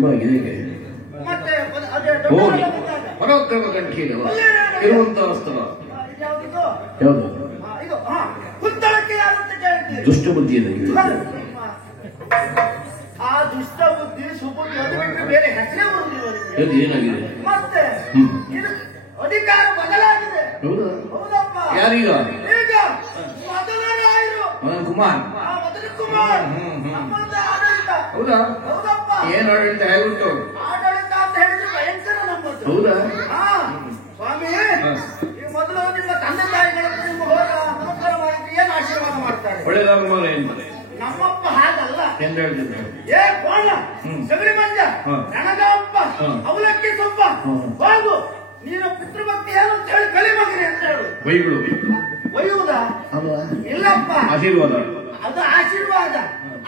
ತುಂಬಾ ಇದೆ. ಮತ್ತೆ ಪರಾಕ್ರಮ ಕಂಠಿ ಇರುವಂತಹ ಸ್ಥಳ ಯಾವುದು? ಕುತ್ತಳಕ್ಕೆ ಯಾರು ಅಂತ ಕೇಳ್ತೀವಿ. ದುಷ್ಟ ಬುದ್ಧಿ ಇದೆ. ಆ ದುಷ್ಟ ಬುದ್ಧಿ ಸುಬುದ್ಧಿ ಅದು ಬಿಟ್ಟು ಬೇರೆ ಹೆಸರೇ ಬರುವುದಿಲ್ಲ. ಏನಾಗಿದೆ? ಮತ್ತೆ ಅಧಿಕಾರ ಬದಲಾಗಿದೆ. ಹೌದಪ್ಪ. ಯಾರೀಗ? ಈಗ ಮೊದಲ ರಾಯರು ಕುಮಾರ್ ಮೊದಲ ಕುಮಾರ್ ನಮ್ಮದು ಆಡಳಿತ. ಹೌದಾ? ಹೌದಪ್ಪ. ಏನ್ ಆಡಳಿತ ಹೇಗುಂಟು? ಆಡಳಿತ ಅಂತ ಹೇಳಿದ್ರೆ ಭಯಂಕರ ನಮ್ಮದು. ಹೌದಾ? ಸ್ವಾಮಿ ಈ ಮೊದಲು ನಿಮ್ಮ ತಂದೆ ತಾಯಿಗಳ ನಿಮ್ಮ ಹೋಗ ನಮಸ್ಕಾರ ಮಾಡಿದ್ರೆ ಏನು ಆಶೀರ್ವಾದ ಮಾಡ್ತಾರೆ? ಒಳ್ಳೆಯದಾಗುವ ಎಂತಾರೆ. ನಮ್ಮಪ್ಪ ಹಾಗಲ್ಲ ಎಂತ ಹೇಳ್ತಿದ್ರು? ಏ ಕೋಣ ಸಗರಿ ಮಂಜ ನನಗಪ್ಪ ಅವಲಕ್ಕಿ ಸೊಪ್ಪ ಹೋಗು ನೀನು ಪಿತೃಭಕ್ತಿ ಏನು ಅಂತ ಹೇಳಿ ಕಲಿಮಗರಿ ಅಂತ ಹೇಳು. ಬೈಗಳು ಒಯ್ಯುವುದಾ? ಇಲ್ಲಪ್ಪ, ಆಶೀರ್ವಾದ. ಅದು ಆಶೀರ್ವಾದ.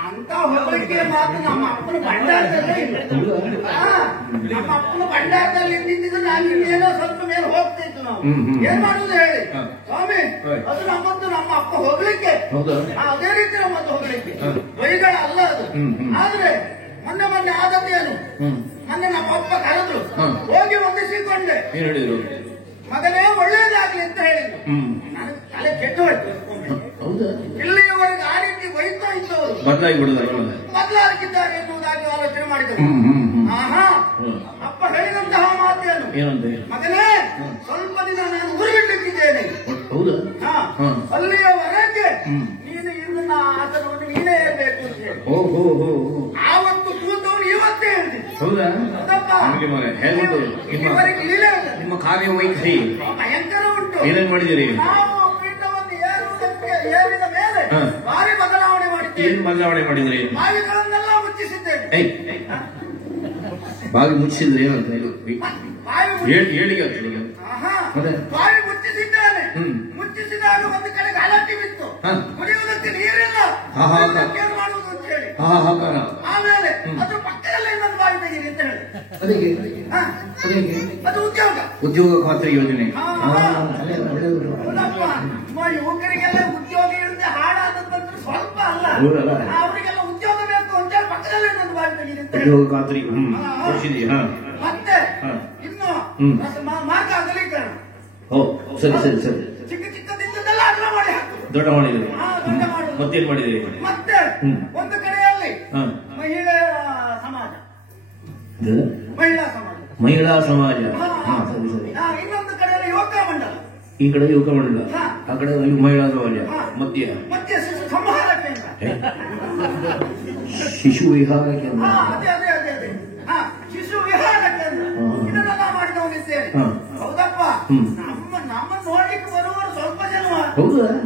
ಅಂತ ಹೊಗಳಿಕೆ ಮಾತು ನಮ್ಮ ಅಪ್ಪನ ಭಂಡಾರದಲ್ಲೇ ಇಲ್ಲ. ನಮ್ಮ ಅಪ್ಪನ ಭಂಡಾರದಲ್ಲಿ ನಿಂತಿದ್ದು ನಾನು ಇನ್ನೇನೋ ಸ್ವಲ್ಪ ಮೇಲೆ ಹೋಗ್ತಿದ್ದು. ನಾವು ಏನ್ ಮಾಡುದು ಹೇಳಿ ಸ್ವಾಮಿ? ಅದು ನಮ್ಮದ್ದು ನಮ್ಮ ಅಪ್ಪ ಹೋಗ್ಲಿಕ್ಕೆ ಅದೇ ರೀತಿ ನಮ್ಮದ್ದು ಹೋಗ್ಲಿಕ್ಕೆ ಬೈಗಳ ಅಲ್ಲ ಅದು. ಆದ್ರೆ ಮೊನ್ನೆ ಆದದ್ದೇನು? ಮೊನ್ನೆ ನಮ್ಮ ಅಪ್ಪ ಕರೆದ್ರು, ಹೋಗಿ ವಂದಿಸಿಕೊಂಡೆ. ಏನ್ ಹೇಳಿದ್ರು? ಮಗನೇ ಒಳ್ಳೇದಾಗ್ಲಿ ಅಂತ ಹೇಳಿದ್ರು. ನನಗೆ ತಲೆ ಕೆಟ್ಟು ಹೋಯ್ತು. ಇಲ್ಲಿಯವರೆಗೆ ಆ ರೀತಿ ಬೈತಾ ಇದ್ದವರು ಬದಲಾಗಿದ್ದಾರೆ ಎನ್ನುವುದಾಗಿ ಆಲೋಚನೆ ಮಾಡಿದರು. ಆಹಾ, ಅಪ್ಪ ಹೇಳಿದಂತಹ ಮಾತೇನು? ಮಗನೇ, ಸ್ವಲ್ಪ ದಿನ ನಾನು ಉರುಬಿಟ್ಟಿದ್ದೇನೆ. ಅಲ್ಲಿಯವರೆಗೆ ನೀನು ಇದನ್ನ ಆತನವನ್ನು ನೀನೇ ಇರಬೇಕು ಅಂತ ಹೇಳಿ ಆವತ್ತು ಕೂತವನು ಇವತ್ತೇ ಹೇಳ್ತೀನಿ. ನಿಮ್ಮ ಕಾರ್ಯ ವೈಖರಿ ಭಯಂಕರ ಉಂಟು. ಏನೇನ್ ಮಾಡಿದಿರಿ? ನಾವು ಪೀಠವನ್ನು ಏರಿದ ಮೇಲೆ ಭಾರಿ ಬದಲಾವಣೆ ಮಾಡಿದ್ದೇವೆ. ಏನ್ ಬದಲಾವಣೆ ಮಾಡಿದ್ರಿ? ಬಾವಿಗಳನ್ನೆಲ್ಲ ಮುಚ್ಚಿಸಿದ್ದೇವೆ. ಬಾವಿ ಮುಚ್ಚಿಸಿದ್ರೆ ಏನಂತ ಹೇಳಿ ಬಾವಿ ಮುಚ್ಚಿಸಿದ್ದಾನೆ. ಮುಚ್ಚಿಸಿದಾಗ ಒಂದು ಕಡೆ ಗಲಾಟೆ ಬಿತ್ತು, ಕುಡಿಯುವುದಕ್ಕೆ ನೀರಿಲ್ಲ, ಏನು ಮಾಡುವುದು ಅಂತ ಹೇಳಿ. ಆಮೇಲೆ ಅದ್ರ ಪಕ್ಕದಲ್ಲೇ ಇನ್ನೊಂದು ಬಾವಿ ತೆಗೀರಿ ಅಂತ ಹೇಳಿ. ಅದು ಉದ್ಯೋಗ ಖಾತ್ರಿ ಯೋಜನೆ. ಯುವಕರಿಗೆಲ್ಲ ಉದ್ಯೋಗ ಇಲ್ಲದೆ ಹಾಡಾದಂತಂದ್ರೆ ಸ್ವಲ್ಪ ಅಲ್ಲ, ಅವರಿಗೆಲ್ಲ ಉದ್ಯೋಗ ಬೇಕು ಅಂತ ಹೇಳಿ ಪಕ್ಕದಲ್ಲೇ ಇನ್ನೊಂದು ಬಾವಿ ತೆಗೀರಿ ಅಂತ ಹೇಳಿ. ಉದ್ಯೋಗ ಖಾತ್ರಿ ಮತ್ತೆ ಇನ್ನು ಮಾರ್ಗ ಅಗಲೀಕರಣ. ಸರಿ ಸರಿ ಸರಿ. ಚಿಕ್ಕ ಚಿಕ್ಕದಿಂದೆಲ್ಲ ಅಗಲ ಮಾಡಿ ಹಾಕುದು. ದೊಡ್ಡ ಮಾಡಿದ್ರಿ. ಮತ್ತೇನ್ ಮಾಡಿದ್ರಿ? ಮತ್ತೆ ಒಂದು ಕಡೆಯಲ್ಲಿ ಮಹಿಳಾ ಸಮಾಜ. ಮಹಿಳಾ ಸಮಾಜ. ಸರಿ ಸರಿ. ಇನ್ನೊಂದು ಕಡೆಯಲ್ಲಿ ಯುವಕ ಮಂಡಲ. ಈ ಕಡೆ ಯುವಕ ಮಂಡಲ, ಆ ಕಡೆ ಮಹಿಳಾ ಸಮಾಜ. ಮಧ್ಯ ಶಿಶು ಸಂಹಾರ ಕೇಂದ್ರ, ಶಿಶು ವಿಹಾರ ಕೇಂದ್ರ. ಅದೇ ಅದೇ ಅದೇ ಅದೇ ಶಿಶು ವಿಹಾರ ಕೇಂದ್ರ. ಇದನ್ನೆಲ್ಲ ಮಾಡಿದವನಿದ್ದೇನೆ. ಹೌದಪ್ಪ. ನಮ್ಮ ನೋಡ್ಲಿಕ್ಕೆ ಬರುವವರು ಸ್ವಲ್ಪ ಜನ.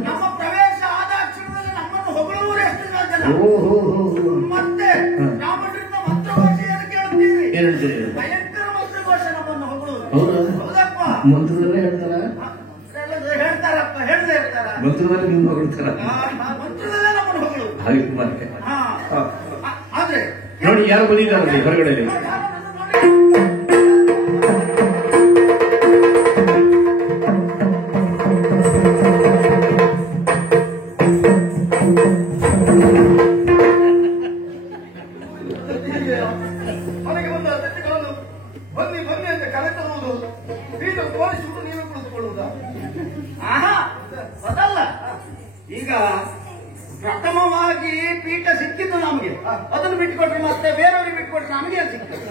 ನಮ್ಮ ಪ್ರವೇಶ ಆದ ಕ್ಷಣದಲ್ಲಿ ನಮ್ಮನ್ನು ಹೊಗಳುವವರು ಎಷ್ಟು ಜನ. ಮತ್ತೆ ರಾಮರಿಂದ ಮಂತ್ರಭಾಷೆಯನ್ನು ಕೇಳುತ್ತೀವಿ. ಭಯಂಕರ ಮಂತ್ರಭಾಷೆ ನಮ್ಮನ್ನು ಹೊಗಳುವುದು. ಹೌದಪ್ಪ. ಮಂತ್ರದಲ್ಲೇ ಹೇಳ್ತಾರ? ಹೇಳ್ತಾರಪ್ಪ, ಹೇಳ್ದೇ ಇರ್ತಾರ. ಮಂತ್ರದಲ್ಲಿ ನಿಮ್ಗೆ ಹೊಗಳ್ತಾರ? ಮಂತ್ರದಲ್ಲೇ ನಮ್ಮನ್ನು ಹೊಗಳುವುದು. ಆದ್ರೆ ನೋಡಿ ಯಾರು ಬಂದಿದ್ದಾರೆ ಹೊರಗಡೆ. ಮನೆಗೆ ಬಂದ ಅತಿಥಿಗಳನ್ನು ಬನ್ನಿ ಬನ್ನಿ ಅಂತ ಕರೆ ತರುವುದು, ಪೀಠ ತೋರಿಸಿಬಿಟ್ಟು ನೀವೇ ಕುಳಿತುಕೊಳ್ಳುವುದಾ? ಆಹಾ, ಅದಲ್ಲ. ಈಗ ಪ್ರಥಮವಾಗಿ ಪೀಠ ಸಿಕ್ಕಿದ್ದು ನಮಗೆ, ಅದನ್ನು ಬಿಟ್ಟುಕೊಟ್ರೆ ಮತ್ತೆ ಬೇರೆಯವರಿಗೆ ಬಿಟ್ಟುಕೊಟ್ರೆ ನಮಗೆ ಸಿಕ್ಕಿದ್ದು.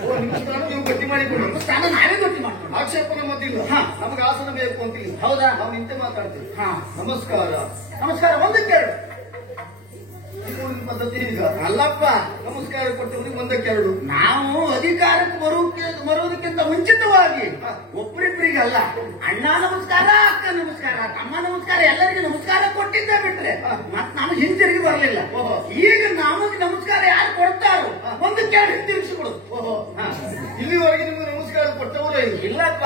ನೀವು ಗಟ್ಟಿ ಮಾಡಿಕೊಡಿ. ಸ್ಥಾನ ನಾವೇ ಗಟ್ಟಿ ಮಾಡ್ತೀವಿ. ಆಕ್ಷೇಪಣೆ ಮತ್ತಿಲ್ಲ. ನಮಗೆ ಆಸನ ಬೇಕು ಅಂತಿಲ್ಲ. ಹೌದಾ? ನಾವು ನಿಂತೆ ಮಾತಾಡ್ತೀವಿ. ನಮಸ್ಕಾರ. ನಮಸ್ಕಾರ. ಒಂದಕ್ಕೆ ಎರಡು ಪದ್ಧತಿ ಈಗ ಅಲ್ಲಪ್ಪ. ನಮಸ್ಕಾರ ಕೊಟ್ಟವರಿಗೆ ಒಂದಕ್ಕೆ ಎರಡು. ನಾವು ಅಧಿಕಾರಕ್ಕೆ ಬರುವುದಕ್ಕಿಂತ ಮುಂಚಿತವಾಗಿ ಒಬ್ಬರಿಬ್ಬರಿಗಲ್ಲ, ಅಣ್ಣ ನಮಸ್ಕಾರ, ಅಕ್ಕ ನಮಸ್ಕಾರ, ತಮ್ಮ ನಮಸ್ಕಾರ, ಎಲ್ಲರಿಗೂ ನಮಸ್ಕಾರ ಕೊಟ್ಟಿದ್ದೇ ಬಿಟ್ರೆ ಮತ್ ನಮಗೆ ಹಿಂತಿರುಗಿ ಬರಲಿಲ್ಲ. ಈಗ ನಮಗೆ ನಮಸ್ಕಾರ ಯಾರು ಕೊಡ್ತಾರೋ ಒಂದಕ್ಕೆ ಎರಡು ಹಿಂತಿರುಗಿಸಿಬಿಡುದು. ಇಲ್ಲಿವರೆಗೆ ನಿಮ್ಗೆ ನಮಸ್ಕಾರ ಕೊಟ್ಟವರೇ ಇಲ್ಲಪ್ಪ.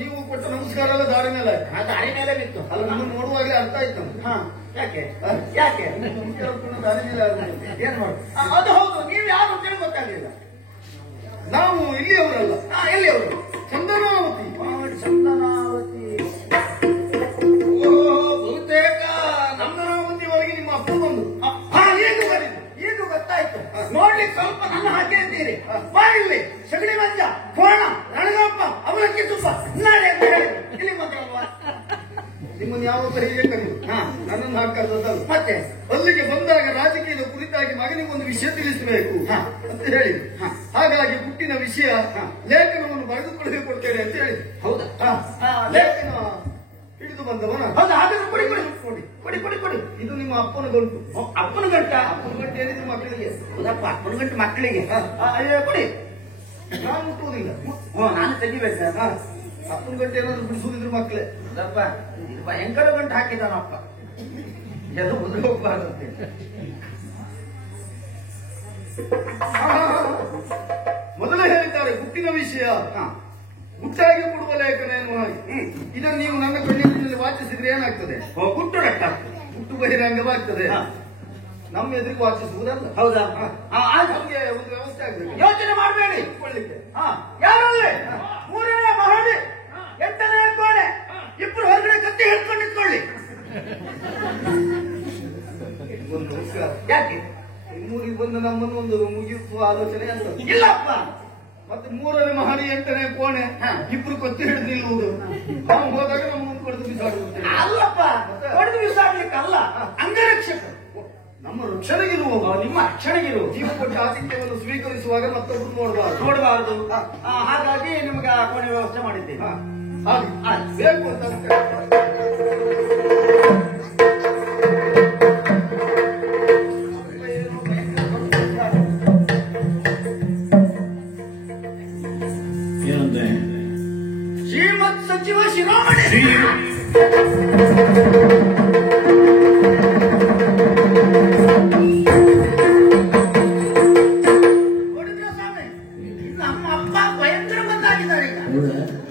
ನೀವು ಕೊಟ್ಟ ನಮಸ್ಕಾರ ಎಲ್ಲ ದಾರಿ ಮೇಲೆ, ಆ ದಾರಿ ಮೇಲೆ ಬಿತ್ತು. ಅಲ್ಲ, ನಮ್ಮನ್ನು ನೋಡುವಾಗಲೇ ಅರ್ಥ ಆಯ್ತು. ಯಾಕೆ ಯಾಕೆ ದಾರಿ ಮೇಲೆ ಏನ್ ಮಾಡು? ಅದು ಹೌದು. ನೀವು ಯಾರು ಅಂತೇಳಿ ಗೊತ್ತಾಗಲಿಲ್ಲ. ನಾವು ಇಲ್ಲಿಯವರಲ್ಲ. ಎಲ್ಲಿಯವರು? ಚಂದನಾವತಿ. ಚಂದನಾವತಿ. ಬಹುತೇಕ ಚಂದನಾವತಿವರೆಗೆ ನಿಮ್ಮ ಅಪ್ಪ ಬಂದು ಈಗ ಗೊತ್ತಾಯ್ತು. ನೋಡಿ ನೋಡ್ಲಿಕ್ಕೆ ಸ್ವಲ್ಪ ನನ್ನ ಹಾಗೆ ಅಂತೀರಿ. ಬಾ ಇಲ್ಲಿ ಸಗಣಿ ಮಂಜ, ಕೋಣ, ರಣಗಪ್ಪ, ಅವಲಕ್ಕಿ ತುಪ್ಪ ನಾಳೆ ಅಂತ ಹೇಳಿದ್ರು. ಇಲ್ಲಿ ಬಂದ್ರಲ್ವಾ? ನಿಮ್ಮನ್ನು ಯಾವತ್ತೂ ಹೀಗೆ ಕರೆಯುದು, ನನ್ನನ್ನು ಹಾಕಲ್ಲ. ಮತ್ತೆ ಅಲ್ಲಿಗೆ ಬಂದಾಗ ರಾಜಕೀಯದ ಕುರಿತಾಗಿ ಮಗನಿಗೊಂದು ವಿಷಯ ತಿಳಿಸಬೇಕು ಅಂತ ಹೇಳಿದ್ರು. ಹಾಗಾಗಿ ಹುಟ್ಟಿನ ವಿಷಯ ಲೇಖನವನ್ನು ಬರೆದುಕೊಳ್ಳಿ ಕೊಡ್ತೇನೆ ಅಂತ ಹೇಳಿದ್ರು. ಹೌದಾ? ಲೇಖನ ಹಿಡಿದು ಬಂದವನ? ಹೌದಾ? ಹಾಗಾದ್ರೆ ಕೊಡಿ ಕೊಡಿ ಕೊಡಿ ಕೊಡಿ ಕೊಡಿ ಕೊಡಿ. ಇದು ನಿಮ್ಮ ಅಪ್ಪನ ಗಂಟು. ಅಪ್ಪನ ಗಂಟ? ಅಪ್ಪನ ಗಂಟು ಏನಿದ್ರು ಮಕ್ಕಳಿಗೆ. ಹೌದಪ್ಪ, ಅಪ್ಪನ ಗಂಟು ಮಕ್ಕಳಿಗೆ. ಅಯ್ಯೋ ಕೊಡಿ. ನಾನು ಮುಟ್ಟುವುದಿಲ್ಲ. ನಾನು ತೆಗಿಬೇಕಾ? ಅಪ್ಪನ ಗಂಟೆ ಏನಾದ್ರು ಬಿಡಿಸುವುದಿದ್ರು ಮಕ್ಕಳೇ. ಹೌದಪ್ಪ, ಇದು ಭಯಂಕರ ಗಂಟು ಹಾಕಿದಾನಪ್ಪ, ಎಲ್ಲ ಮುಂದೆ ಹೋಗ್ಬಾರ್ದು ಅಂತೇಳಿ. ಮೊದಲೇ ಹೇಳಿದ್ದಾರೆ ಹುಟ್ಟಿನ ವಿಷಯ ಗುಟ್ಟಾಗಿ ಕೊಡುವ ಲೇಖನ ಎನ್ನುವ ಹಾಗೆ. ಇದನ್ನು ನೀವು ನನ್ನ ಕಣ್ಣಿನಲ್ಲಿ ವಾಚಿಸಿದ್ರೆ ಏನಾಗ್ತದೆ? ಹುಟ್ಟು ರಟ್ಟಾಗ್ತದೆ, ಹುಟ್ಟು ಬಹಿರಂಗವಾಗ್ತದೆ. ನಮ್ಮ ಎದುರಿಗೆ ವಾಚಿಸುವುದಲ್ಲ. ಹೌದಾ? ನಮ್ಗೆ ಒಂದು ವ್ಯವಸ್ಥೆ ಆಗ್ಬೇಕು. ಯೋಚನೆ ಮಾಡಬೇಡಿ ಕೊಳ್ಳಿಕ್ಕೆ. ಯಾರಲ್ಲಿ 3ನೇ ಮಹಡಿ 8ನೇ ಕೋಣೆ, ಇಬ್ರು ಹೊರಗಡೆ ಕತ್ತಿ ಹಿಡ್ಕೊಂಡು ನಿಂತ್ಕೊಳ್ಳಿ. ಯಾಕೆ ನಿಮ್ಮೂರಿಗೆ ಬಂದು ನಮ್ಮನ್ನು ಒಂದು ಮುಗಿಸುವ ಆಲೋಚನೆ ಅಂತ? ಇಲ್ಲಪ್ಪ, ಮತ್ತೆ 3ನೇ ಮಹಡಿ 8ನೇ ಕೋಣೆ ಇಬ್ರು ಕತ್ತಿ ಹಿಡಿದು ನಿಲ್ಲುವುದು. ನಾವು ಹೋದಾಗ ನಮ್ಮ ಮುಂದೆ ಕೊಡ್ದು ಬಿಸಾಡುವುದು ಅಲ್ಲಪ್ಪ. ಕೊಡ್ದು ಬಿಸಾಡ್ಲಿಕ್ಕೆ ಅಲ್ಲ, ಅಂಗರಕ್ಷಕ. ನಮ್ಮ ರಕ್ಷಣೆಗಿರುವ, ನಿಮ್ಮ ರಕ್ಷಣೆಗಿರುವ ಜೀವ ಕೊಟ್ಟ ಆತಿಥ್ಯವನ್ನು ಸ್ವೀಕರಿಸುವಾಗ ಮತ್ತೊಬ್ಬರು ನೋಡಬಾರದು. ಹಾಗಾಗಿ ನಿಮಗೆ ಆ ಕೋಣೆ ವ್ಯವಸ್ಥೆ ಮಾಡಿದ್ದೇನೆ. ಬೇಕು ಅಂತ ಏನಂತೆ? ಶ್ರೀಮತ್ ಸಚಿವ ಶಿರೋಮಣಿ ನಮ್ಮ ಅಪ್ಪ ಭಯಂಕರ ಬಂದಾಗಿದ್ದಾರೆ.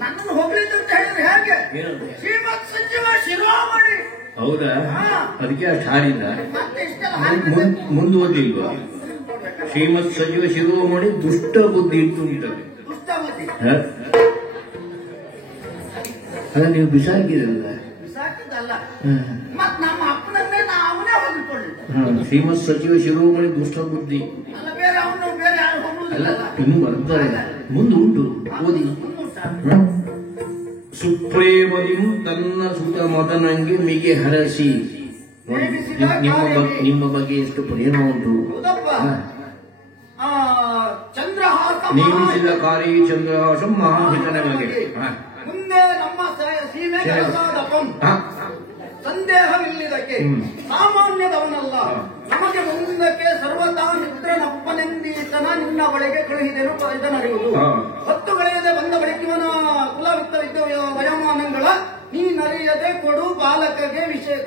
ನನ್ನನ್ನು ಹೋಗ್ಲಿದ್ದು ಅಂತ ಹೇಳಿದ್ರೆ ಹೇಗೆ? ಶ್ರೀಮತ್ ಸಚಿವ ಶಿರೋಮಣಿ. ಹೌದಾ? ಅದಕ್ಕೆ ಅಷ್ಟು ಹಾರಿಲ್ಲ. ಮತ್ತೆ ಇಷ್ಟೆಲ್ಲ ಮುಂದುವರಿಲ್ವಾ? ಶ್ರೀಮತ್ ಸಚಿವ ಶಿರೋಮಣಿ ದುಷ್ಟ ಬುದ್ಧಿ ಇಟ್ಟು ಉಂಟದೆ. ದುಷ್ಟ ಬುದ್ಧಿ ಅದ ನೀವು ಬಿಸಾಕಿರಲ್ಲ. ಬಿಸಾಕಿದ್ದಲ್ಲ, ಮತ್ ನಮ್ಮ ಅಪ್ಪನನ್ನೇ ಅವನೇ ಹೋಗಿಕೊಳ್ಳಿ. ಶ್ರೀಮತ್ ಸಚಿವ ಶಿರೋಮಣಿ ದುಷ್ಟ ಬುದ್ಧಿ ಅಲ್ಲ, ಬೇರೆ ಅವನು ಬೇರೆ ಯಾರು ಅಲ್ಲ. ಇನ್ನು ಬರ್ತಾರೆ, ಮುಂದೆ ಉಂಟು, ಓದಿ. ಸುಪ್ರೇಮದಿಂ ತನ್ನ ಸುತ ಮದನಂಗೆ ಮಿಗೆ ಹರಸಿ. ನಿಮ್ಮ ಬಗ್ಗೆ ಎಷ್ಟು ಪ್ರೇಮ ಉಂಟು. ನೇಮಿಸಿದ ಕಾರ್ಯ ಚಂದ್ರಹಾಸ ಮಹಾಹಿತನ ಮಗೆ. ಮುಂದೆ ನಮ್ಮ ಸೀಮೆ ಕೆಲಸದಪ್ಪಂ ಸಂದೇಹವಿಲ್ಲದಕ್ಕೆ ಸಾಮಾನ್ಯದವನಲ್ಲ. ನಮಗೆ ಮುಂದಕ್ಕೆ ಸರ್ವತಾ ಮಿತ್ರನಪ್ಪನೆಂದೀತನ ನಿನ್ನ ಬಳಿಗೆ ಕಳುಹಿದೆನು ಇದನರಿಯುವುದು. 10 ಗಳಿಯದೆ ಬಂದ ಬಳಿಕಿವನ ಕುಲವಿತ್ತ ವಯೋಮಾನಗಳ ನೀನರಿಯದೆ ಕೊಡು ಬಾಲಕಗೆ ವಿಷಯ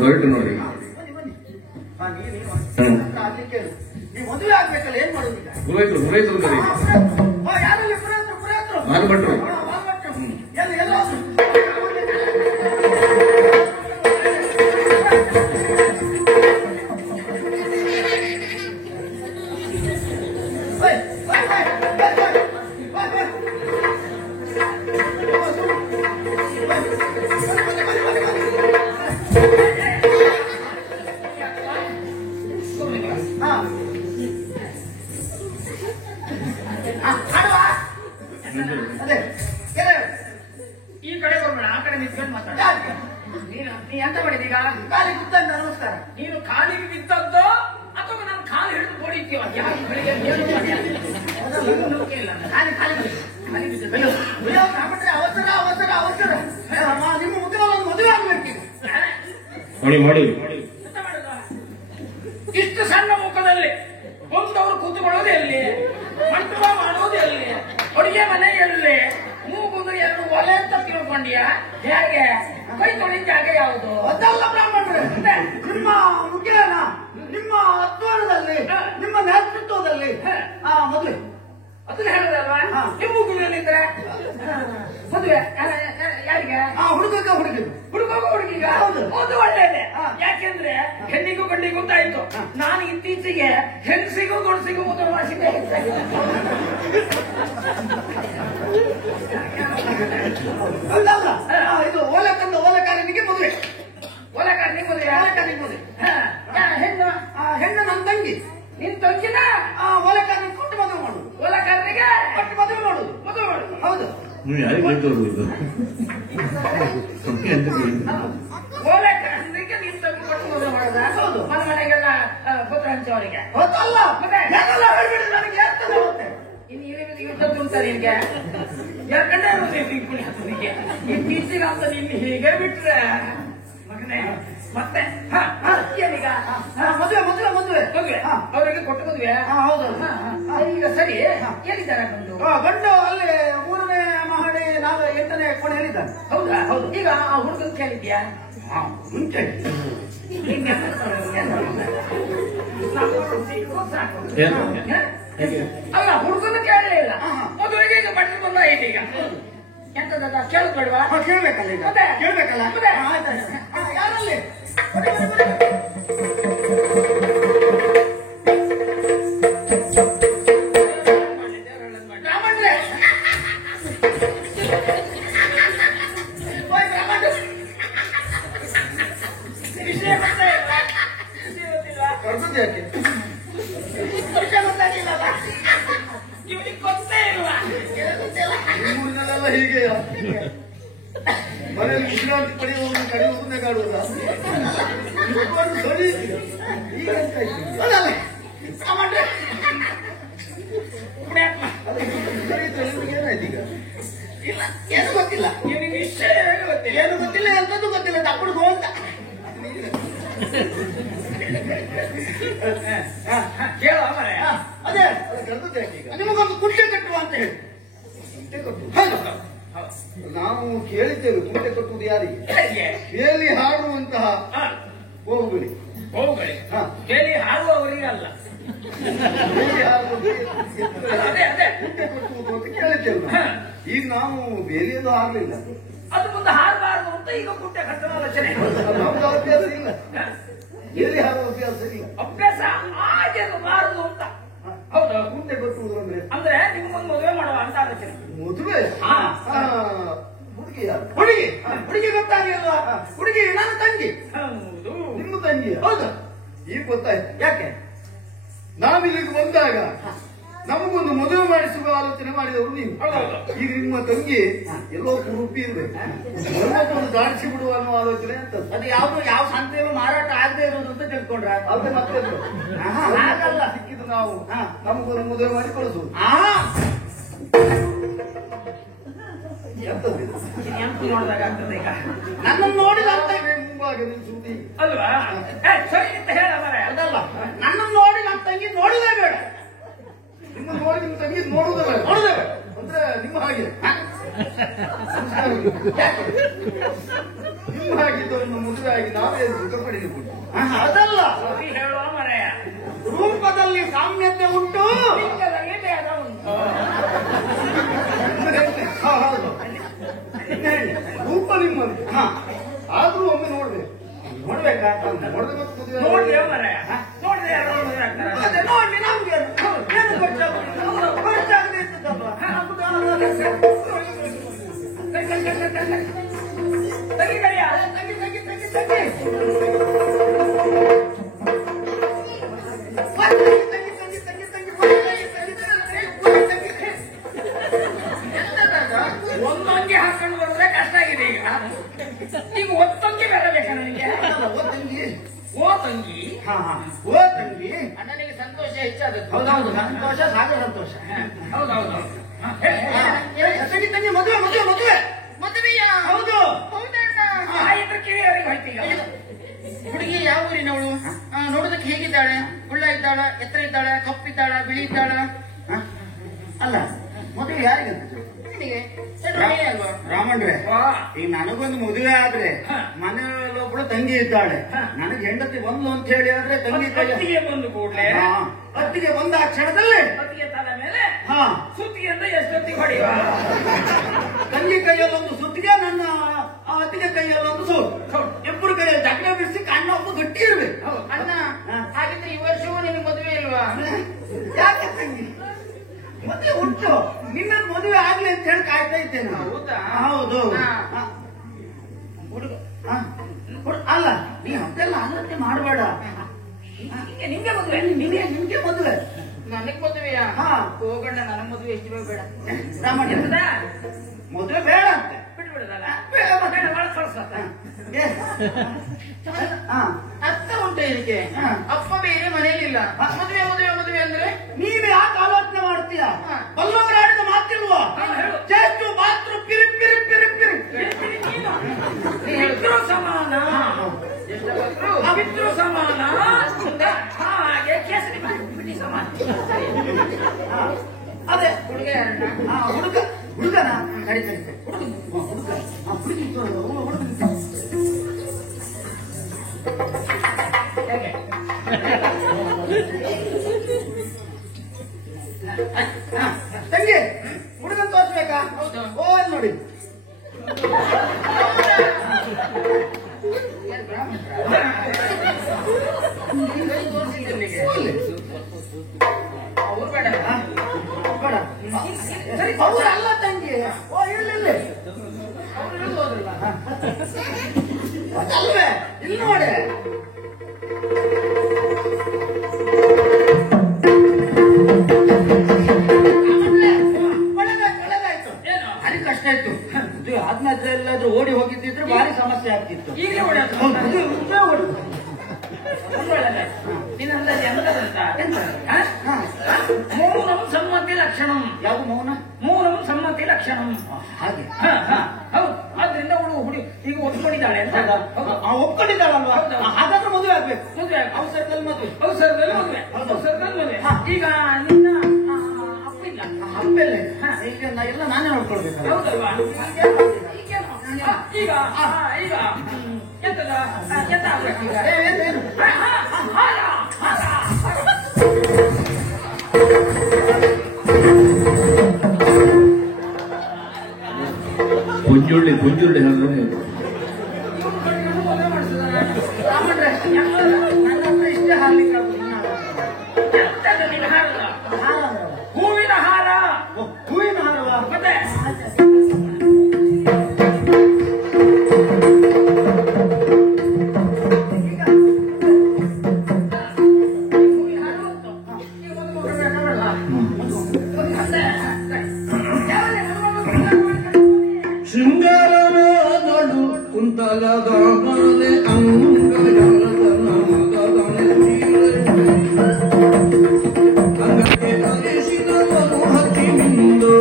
ಹೊರಟು ನೋಡಿ. ಮದುವೆ ಆಗ್ಬೇಕಲ್ಲ, ಏನ್ ಮಾಡೋದಿಲ್ಲ. ಮಾರುಭಟ್ರು ಹಾಡುವ ಅದೇ ಈ ಕಡೆ ಬರ್ಬೇಡ, ಆ ಕಡೆ ನಿಂತ್ಕೊಂಡು ಮಾತಾಡ. ನೀ ಎಂತ ಮಾಡಿದ ಈಗ? ಕಾಲಿಗೆ ಬಿದ್ದಂತ ನಮಸ್ಕಾರ. ನೀನು ಕಾಲಿಗೆ ಬಿದ್ದದ್ದು ಅಥವಾ ನಾನು ಕಾಲು ಹಿಡಿದು ಹೊಡಿತೀವ? ಅವಸರ ಅವಸರ ಅವಸರ. ನಿಮ್ಮ ಮುಖದಲ್ಲಿ ಮದುವೆ ಆಗ್ಬೇಕು. ಮಾಡಿ ಮಾಡಿ. ಇಷ್ಟು ಸಣ್ಣ ಮುಖದಲ್ಲಿ ಬಂದವರು ಕೂತ್ಕೊಳ್ಳೋದು ಎಲ್ಲಿ? ಮಂಟಪ ಮಾಡೋದು ಎಲ್ಲಿ? ಅಡುಗೆ ಮನೆ ಎಲ್ಲಿ? ಮೂಗುದು ಎರಡು ಒಲೆ ಅಂತ ತಿಳ್ಕೊಂಡ್ಯಾ? ಹೇಗೆ ಕೈ ತೊಳಿ ಜಾಗ ಯಾವುದು? ಅದಲ್ಲ ಬ್ರಾಹ್ಮಣರೇ, ನಿಮ್ಮ ಮುಖ್ಯನ ನಿಮ್ಮ ಅಧ್ವಾನದಲ್ಲಿ ನಿಮ್ಮ ನೇತೃತ್ವದಲ್ಲಿ ಮದುವೆ ಅದನ್ನ ಹೇಳೋದಲ್ವಾ? ನಿಮ್ಮ ಗುರುಗಳಿದ್ರೆ ಮದುವೆ ಯಾರಿಗೆ? ಹುಡುಗ ಹುಡುಗಿ ಹುಡುಗ ಹುಡುಗಿಗ ಅದು ಒಳ್ಳೇದೆ. ಯಾಕೆಂದ್ರೆ ಹೆಣ್ಣಿಗೂ ಗಂಡಿಗೂ ಗೊತ್ತಾಯ್ತು. ನಾನು ಇತ್ತೀಚೆಗೆ ಹೆಣ್ಸಿಗೂ ಗಂಡಸಿಗೂ ಮೊದಲು ವಾಸಿಗೆ ಅಲ್ಲ ಇದು ಓಲಕಾರನಿಗೆ ಮದುವೆ. ಓಲಕಾರನಿಗೆ ಮದುವೆ. ಓಲಕಾರನಿಗೆ ಮದುವೆ. ಹೆಣ್ಣು ಹೆಣ್ಣು ನನ್ನ ತಂಗಿ. ನಿನ್ ತಂಗಿನ ಓಲಕಾರನಿಗೆ ಕೊಟ್ಟು ಮದುವೆ ಮಾಡುದು. ಓಲಕಾರನಿಗೆ ಕೊಟ್ಟು ಮದುವೆ ಮಾಡುದು. ಮದುವೆ ಮಾಡುದು. ಹೌದು. ನೀವು ಯಾರಿಗೆ ಹೇಳ್ತವ್ರು ಇದು? ಓಲಕಾರನಿಗೆ ನಿನ್ ತಂಗಿ ಕೊಟ್ಟು ಮದುವೆ ಮಾಡುದ? ಹೌದು. ಮನೆಗೆಲ್ಲ ಗೊತ್ತ ಹಂಚವರಿಗೆ ಗೊತ್ತಲ್ಲ ಹೇಳ್ಬಿಡಿ, ನನಗೆ ಯಾರ್ತದೆ ಮತ್ತೆ ಇನ್ನು ಉಂಟ ನಿನ್ಗೆ ಯಾಕಂದ್ರೆ ಪುಣ್ಯನಿಗೆ ಇತ್ತೀಚಿಗೆ ಅಂತ ನಿನ್ನ ಹೀಗೆ ಬಿಟ್ರೆ ಮಗನೇ ಮತ್ತೆ ಏನೀಗ ಮದುವೆ ಮದುವೆ ಮದುವೆ ಮದುವೆ ಅವರಿಗೆ ಕೊಟ್ಟು ಮದುವೆ. ಹೌದು. ಈಗ ಸರಿ ಏನಿದ್ದಾರೆ ಗಂಡು? ಗಂಡು ಅಲ್ಲಿ 3ನೇ ಮಹಡಿ 8ನೇ ಕೋಣೆ ಹೇಳಿದ್ದಾನೆ. ಹೌದಾ? ಹೌದು. ಈಗ ಆ ಹುಡುಗನ್ ಕೇಳಿದ್ಯಾ? ಮುಂಚೆ ಅಲ್ಲ, ಹುಡುಗನ ಕೇಳಲೇ ಇಲ್ಲ. ಮದುವೆಗೆ ಈಗ ಬಟ್ಟೆ ಬಂದ ಈಗ ಎಂತದ ಕೇಳಬೇಡವಾ? ಕೇಳ್ಬೇಕಲ್ಲ ಈಗ ಮತ್ತೆ ಕೇಳ್ಬೇಕಲ್ಲ. ಮತ್ತೆ ಯಾರಲ್ಲಿ ಬ್ರಾಹ್ಮಣರೇ ವಿಷಯ ಗೊತ್ತಿಲ್ಲ. ಕರ್ಸದ್ ಯಾಕೆ? ವಿಷಯ ಗೊತ್ತಾಗಿಲ್ಲಲ್ಲ, ಇವನಿಗೆ ಗೊತ್ತೇ ಇಲ್ಲ. ನಿಮ್ಮೂರಿನಲ್ಲೆಲ್ಲ ಹೀಗೆ ಮನೆಯಲ್ಲಿ ವಿಶ್ರಾಂತಿ ಪಡೆಯುವುದು ಕಡಿಯುವುದನ್ನೇ ಕಾಡುವುದ? ಸರಿ ಈಗ ಅದಲ್ಲ ಸಾಮಾನ್ಯ ಏನಾಯ್ತು ಈಗ? ಇಲ್ಲ ಏನು ಗೊತ್ತಿಲ್ಲ. ಇವನಿಗೆ ವಿಷಯ ಗೊತ್ತಿಲ್ಲ. ಏನು ಗೊತ್ತಿಲ್ಲ, ಎಂತದ್ದು ಗೊತ್ತಿಲ್ಲ. ತಪ್ಪು ಹೋದ ಕೇಳ ಮರೆ. ಅದೇ ನಿಮಗೊಂದು ಕುಂಟೆ ಕಟ್ಟುವ ಅಂತ ಹೇಳಿ. ಕುಂಟೆ ಕಟ್ಟುವುದು ನಾವು ಕೇಳಿದ್ದೇವೆ. ಕುಂಟೆ ಕಟ್ಟುವುದು ಯಾರಿಗೆ? ಬೇಲಿ ಹಾಡುವಂತಹ ಹೋಗುಗಳಿ. ಹೋಗಲಿ ಕೇಳಿ ಹಾಡುವವರಿಗೆ ಅಲ್ಲ. ಬೇಲಿ ಹಾಡುವಂತೆ ಅದೇ ಅದೇ ಕುಂಟೆ ಕಟ್ಟುವುದು ಅಂತ ಕೇಳಿದ್ದೇವೆ ನಾವು. ಈಗ ನಾವು ಬೇಲಿಯನ್ನು ಹಾರಲಿಲ್ಲ. ಅದು ಮುಂದೆ ಹಾರಬಾರದು ಅಂತ ಈಗ ಕುಂಟೆ ಕಟ್ಟುವ ಆಲೋಚನೆ. ನಮ್ದು ಅಭ್ಯಾಸ ಇಲ್ಲ. ಬೇಲಿ ಹಾರುವ ಅಭ್ಯಾಸ ಇಲ್ಲ. ಅಭ್ಯಾಸ ಆಗಿರಬಾರದು ಅಂತ. ಹೌದು. ಕುಂಟೆ ಕಟ್ಟುವುದು ಅಂದ್ರೆ ನಿಮ್ಗೊಂದು ಮದುವೆ ಮಾಡುವ ಅಂತ ಆಲೋಚನೆ. ಮದುವೆ ಹುಡುಗಿ ಯಾರು? ಹುಡುಗಿ ಹುಡುಗಿ ಗೊತ್ತಾಗಿಲ್ಲ. ಹುಡುಗಿ ನನ್ನ ತಂಗಿ. ಹೌದು. ನಿಮ್ಮ ತಂಗಿ? ಹೌದು. ಈಗ ಗೊತ್ತಾಯ್ತು. ಯಾಕೆ? ನಾವಿಲ್ಲಿಗೆ ಬಂದಾಗ ನಮಗೊಂದು ಮದುವೆ ಮಾಡಿಸುವ ಆಲೋಚನೆ ಮಾಡಿದವರು ನೀವು. ಈಗ ನಿಮ್ಮ ತಂಗಿ ಎಲ್ಲೋ ಕುರುಪಿ ಇರ್ಬೇಕು, ಒಂದು ದಾಡಿಸಿ ಬಿಡುವ ಅನ್ನೋ ಆಲೋಚನೆ ಅಂತ. ಅದು ಯಾವ್ದು ಯಾವ ಸಂತೆಯಲ್ಲೂ ಮಾರಾಟ ಆಗದೆ ಇರೋದು ಅಂತ ತಿಳ್ಕೊಂಡ್ರ? ಅದೇ ಮತ್ತೆ ಹಾಗಲ್ಲ. ಸಿಕ್ಕಿದ್ದು ನಾವು ನಮಗೊಂದು ಮದುವೆ ಮಾಡಿ ಕಳಿಸುವುದು. ನೋಡಿದಾಗ ಆಗ್ತದೆ. ಈಗ ನನ್ನನ್ನು ನೋಡಿದ ಮುಂಭಾಗ ನಿಲ್ಸುವುದು ಅಲ್ವಾ? ಸರಿ ಅಂತ ಹೇಳ ಮರೆ. ಅದಲ್ಲ, ನನ್ನನ್ನು ನೋಡಿ ನಮ್ಮ ತಂಗಿ ನೋಡುದೇ ಬೇಡ. ನಿಮ್ಮ ನೋಡಿ ನಿಮ್ಮ ತಂಗಿ ನೋಡುವುದೇ ನೋಡುದೇ ಬೇಡ ಅಂದ್ರೆ ನಿಮ್ಮ ಹಾಗೆ ನಿಮ್ಮ ಹಾಗಿದ್ದವರನ್ನು ಮದುವೆ ಆಗಿ ನಾವೇ ಸುಖ ಪಡೆದುಕೊಂಡು. ಅದಲ್ಲ, ಹೇಳುವ ಮರೆಯ ರೂಪದಲ್ಲಿ ಸಾಮ್ಯತೆ ಉಂಟು, ಲಿಂಗದಲ್ಲಿ ಭೇದ ಉಂಟು. ಹೌದು, ರೂಪ ನಿಮ್ಮದು. ಆದ್ರೂ ಒಮ್ಮೆ ನೋಡ್ಬೇಕು. ನೋಡ್ಬೇಕಾ? ನೋಡಿದ್ರೆ ಮತ್ತೆ ಮದುವೆ ನೋಡ್ರಿ ಮರೆಯ ನೋಡ್ರಿ ಯಾರು ಮದುವೆ ಆಗ್ತಾರೆ. ನೋಡಿ ನಮ್ಗೆ ಏನು ಖರ್ಚಾಗದೆ ಇರ್ತದಲ್ವಾ? ತಂಗಿ ಕರಿಯ ತಂಗಿ ತಂಗಿ ತಂಗಿ ತಂಗಿ ತಂಗಿ ತಂಗಿ ತಂಗಿ ತಂಗಿ ತಂಗಿ ಆಗ ಸಂತೋಷ. ಹೌದೌದು. ತಂಗಿ ತಂಗಿ ಮದುವೆ ಮದುವೆ ಮದುವೆ ಮದುವೆಯಾ? ಹೌದು. ಹೌದಣ್ಣ. ಇದ್ರ ಕಿವಿಯವರೆಗೆ ಹೋಯ್ತೀಗ. ಹುಡುಗಿ ಯಾವ ಊರಿನವಳು? ನೋಡೋದಕ್ಕೆ ಹೇಗಿದ್ದಾಳೆ? ಉಳ್ಳ ಇದ್ದಾಳ, ಎತ್ತರ ಇದ್ದಾಳ, ಕಪ್ಪಿದ್ದಾಳ, ಬಿಳಿ ಇದ್ದಾಳ? ಅಲ್ಲ ಮದುವೆ ಯಾರಿಗಂತ ರಾಮಣ್ರೆ, ಈಗ ನನಗೊಂದು ಮದುವೆ ಆದ್ರೆ ಮನೆಯಲ್ಲೊಬ್ಳು ತಂಗಿ ಇದ್ದಾಳೆ, ನನಗೆ ಹೆಂಡತಿ ಬಂದು ಅಂತ ಹೇಳಿ ಆದ್ರೆ ತಂಗಿ ಕತ್ತಿಗೆ ಬಂದು ಕೂಡಲೇ ಅತ್ತಿಗೆ ಬಂದ ಆ ಕ್ಷಣದಲ್ಲಿ ಕತ್ತಿಗೆ ತಲೆ ಮೇಲೆ ಹಾ ಸುತ್ತಿಗೆ ಅಂತ ಎಷ್ಟೊತ್ತಿಗೆ ಹೊಡೆಯುವ? ತಂಗಿ ಕೈಯಲ್ಲೊಂದು ಸುತ್ತಿಗೆ, ನನ್ನ ಅತ್ತಿಗೆ ಕೈಯಲ್ಲೊಂದು ಸೋಟು, ಇಬ್ಬರು ಕೈಯಲ್ಲಿ ಜಗಳ ಬಿಡಿಸಿ ಕಣ್ಣ ಒಬ್ಬ ಗಟ್ಟಿ ಇರ್ಬೇಕು. ಅಣ್ಣ ಹಾಗಿದ್ರೆ ಈ ವರ್ಷವೂ ನಿನಗೆ ಮದುವೆ ಇಲ್ವಾ? ಯಾಕೆ ತಂಗಿ ಮದುವೆ ಉಂಟು, ನಿನ್ನ ಮದುವೆ ಆಗ್ಲಿ ಅಂತ ಹೇಳಿ ಕಾಯ್ತಾ ಇದ್ದೇನೆ. ಹೌದಾ? ಹೌದು. ಅಲ್ಲ ನೀ ಅದೆಲ್ಲ ಆಲೋಚನೆ ಮಾಡಬೇಡ. ನಿಂಗೆ ಮದುವೆ? ನಿಮ್ಗೆ ಮದುವೆ? ನನಗ್ ಮದುವೆಯಾ? ಹೋಗಣ್ಣ, ನನಗ್ ಮದುವೆ ಎಷ್ಟು ಬೇಡ. ರಾಮಣ್ಣ ಮದುವೆ ಬೇಡ ಅಂತ ಬಿಟ್ಬಿಡದಲ್ಲ, ಬೇಡ ಒಳಗೆ ಕಳ್ಸ. ಅರ್ಥ ಉಂಟು ಇದಕ್ಕೆ? ಅಪ್ಪ ಬೇರೆ ಮನೆಯಲ್ಲಿಲ್ಲ, ಮದುವೆ ಮದುವೆ ಮದುವೆ ಅಂದ್ರೆ ನೀನು ಯಾಕೆ ಆಲೋಚನೆ ಮಾಡ್ತೀಯ? ಬಲ್ಲವರಾಡಿದ ಮಾತಿಲ್ವಾ? ಜೇಷ್ಟು ಮಾತೃ ಪಿರಿ ಪಿರಿ ಪಿರಿ ಪಿರಿ ಪಿತೃ ಸಮಾನ, ಪಿತೃ ಸಮಾನ, ಹಾಗೆ ಕೇಸರಿ ಬಿಡಿ ಸಮಾನ. ಅದೇ ಹುಡುಗ ಯಾರಣ್ಣ? ಹುಡುಗನ ಸರಿ ಸರಿ ಹುಡುಗ ತಂಗಿ ಹುಡುಗನ್ ತೋರ್ಸ್ಬೇಕಾ? ಹೌದು. ಓ ನೋಡಿ ಅವ್ರು ಬೇಡ. ಬೇಡ ಅವ್ರು ಅಲ್ಲ ತಂಗಿ. ಓ ಇಲ್ಲಿ ಅವ್ರು ಹೋದ್ರಲ್ಲ. ಅಲ್ವೇ ಇಲ್ಲಿ ನೋಡಿ. ಒಳ್ಳೆದಾಯ್ತು. ಭಾರಿ ಕಷ್ಟ ಇತ್ತು. ಆದ್ಮೇಲೆ ಎಲ್ಲಾದ್ರೂ ಓಡಿ ಹೋಗಿದ್ದಿದ್ರೆ ಭಾರಿ ಸಮಸ್ಯೆ ಆಗ್ತಿತ್ತು. ಈಗಲೇ ಓಡಾಡ್ತು. ಮೌನಂ ಸಮ್ಮತಿ ಲಕ್ಷಣಂ. ಯಾವ ಮೌನ? ಮೌನಂ ಸಮ್ಮತಿ ಲಕ್ಷಣಂ. ಹಾಗೆ ಹೌದು. ಆದ್ರಿಂದ ಅವಳು ಹುಡಿ ಈಗ ಒಪ್ಕೊಂಡಿದ್ದಾಳೆ ಅಂತ. ಒಪ್ಕೊಂಡಿದ್ದಾಳಲ್ವಾ? ಹಾಗಾದ್ರೆ ಮದುವೆ ಆಗ್ಬೇಕು. ಮದುವೆ ಅವಸರದಲ್ಲಿ ಮದುವೆ. ಅವಸರದಲ್ಲಿ ಮದುವೆ. ಅವಸರದಲ್ಲಿ ಮದುವೆ. ಈಗ ನಿನ್ನ ಅಪ್ಪ ಇಲ್ಲ. ಹಬ್ಬೆಲ್ಲ ಈಗ ಎಲ್ಲ ನಾನೇ ನೋಡ್ಕೊಳ್ಬೇಕು. ಹೌದಲ್ವಾ? ಈಗ ಈಗ ಎಂತದ ಎಂತ ಆಗ್ಬೇಕು ಈಗ? ಪುಂಜುಳ್ಳಿ ಪುಂಜುಳ್ಳಿ ಮದುವೆ ಮಾಡಿಸಿದಾರೆ. ನನ್ನ ಹತ್ರ ಇಷ್ಟೇ ಹಾರ್ಲಿಕ್ಕೆ ಎಂತದ ನಿನ್ನ ಹಾರದ? ಹೂವಿನ ಹಾರ. ಹೂವಿನ ಹಾರವಾ? ಮತ್ತೆ ಶೃಂಗಾರನಾದಳು ಕುಂತಲದ ಮನೆ ಅಂಗಜನದ ಅಂಗಕ್ಕೆ ಪ್ರದೇಶಿನವನು ಹತ್ತಿ ನಿಂದು